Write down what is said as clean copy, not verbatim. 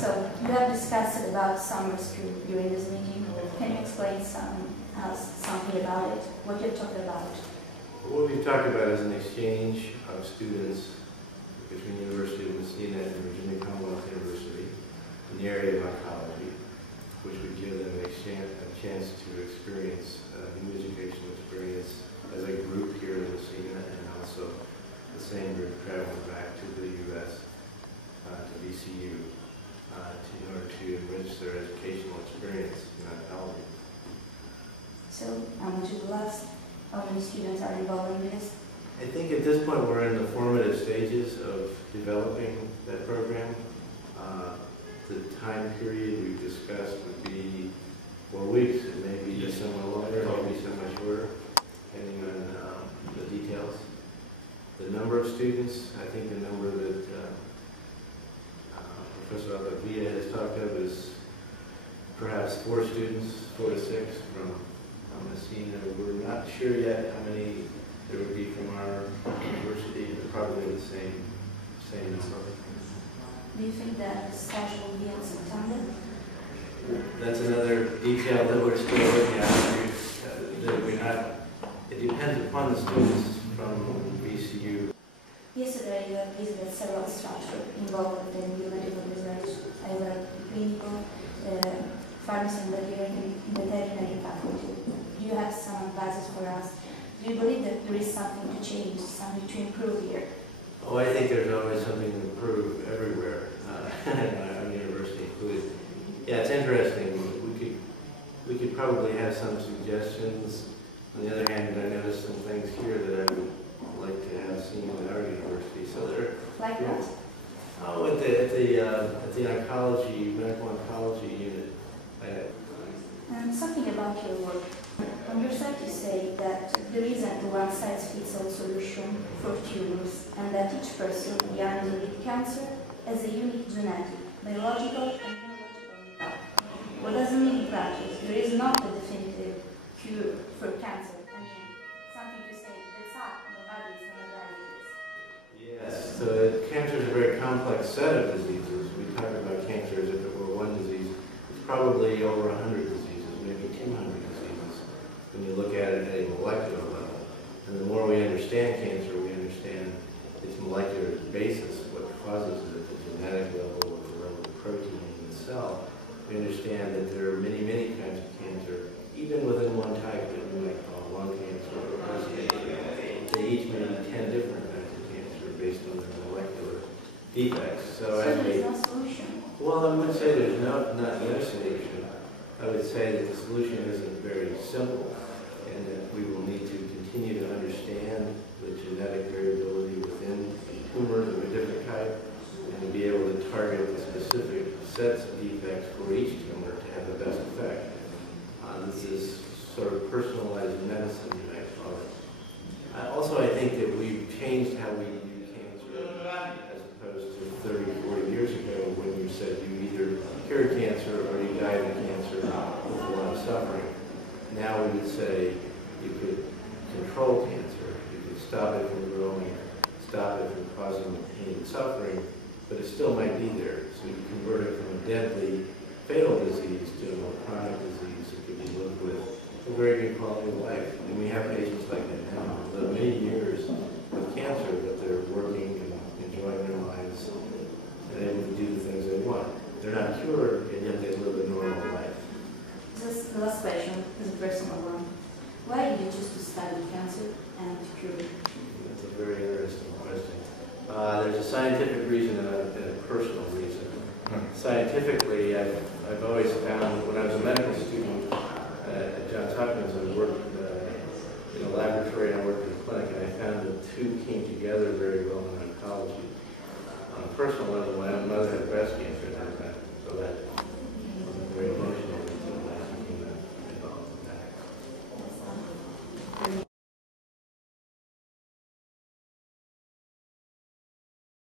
So you have discussed about summer school during this meeting. Can you explain something about it? What you talked about? What we've talked about is an exchange of students between the University of Massey and Virginia Commonwealth University in the area of oncology, which would give them a chance to experience new educational experience as a group here in Massey, and also the same group traveling back to the U.S. To VCU in order to enrich their educational experience in oncology. So, how much is the last? How many students are involved in this? I think at this point we're in the formative stages of developing that program. The time period we've discussed would be 4 weeks. It may be just somewhat longer, it may be somewhat shorter, depending on the details. The number of students, I think the number that Professor Vita has talked of is perhaps 4 students, 4 to 6 from Massey. We're not sure yet how many there would be from our university, but probably the same number. Do you think that the stage will be in September? That's another detail that we're still looking at. It depends upon the students from VCU. Yesterday you have visited several structures involved in the medical research, either clinical, pharmacy and veterinary faculty. Do you have some advices for us? Do you believe that there is something to change, something to improve here? Oh, I think there's always something to improve everywhere, our university included. Yeah, it's interesting. We could probably have some suggestions. On the other hand, I noticed some things here that I would like to have seen at our university. So there. Like what? Oh, at the oncology, medical oncology unit. Something about your work. On your site you say that there isn't a one-size-fits-all solution for tumors, and that each person diagnosed with cancer has a unique genetic, biological, and neurological makeup. What does it mean in practice? There is not a definitive cure for cancer. I mean, something to say, that's all, nobody is going to die with this. Yes, so cancer is a very complex set of diseases. We talk about cancer as if it were one disease. It's probably over 100 diseases, maybe 200 diseases, when you look at it at a molecular level. And the more we understand cancer, we understand its molecular basis, what causes it at the genetic level, at the level of protein in the cell. We understand that there are many, many kinds of cancer, even within one type that we might call lung cancer or breast cancer. They each may be 10 different kinds of cancer based on their molecular defects. So there is no solution? Well, I would say there's not no solution. I would say that the solution isn't very simple, and that we will need to continue to understand the genetic variability within tumors of a different type, and to be able to target the specific sets of defects for each tumor to have the best effect. This is sort of personalized medicine, you might call it. I think that we've changed how we view cancer as opposed to 30, 40 years ago when you said you either cured cancer or you died of cancer with a lot of suffering. Now we would say you could control cancer, you could stop it from growing, stop it from causing pain and suffering, but it still might be there. So you convert it from a deadly, fatal disease to a more chronic disease that could be lived with a very good quality of life. And we have patients like that now who live many years with cancer, but they're working and enjoying their lives and able to do the things they want. They're not cured, and yet they live a normal life. Just the last question is a personal one. Why did you choose to study cancer and to cure it? That's a very interesting question. There's a scientific reason and a personal reason. Scientifically, I've always found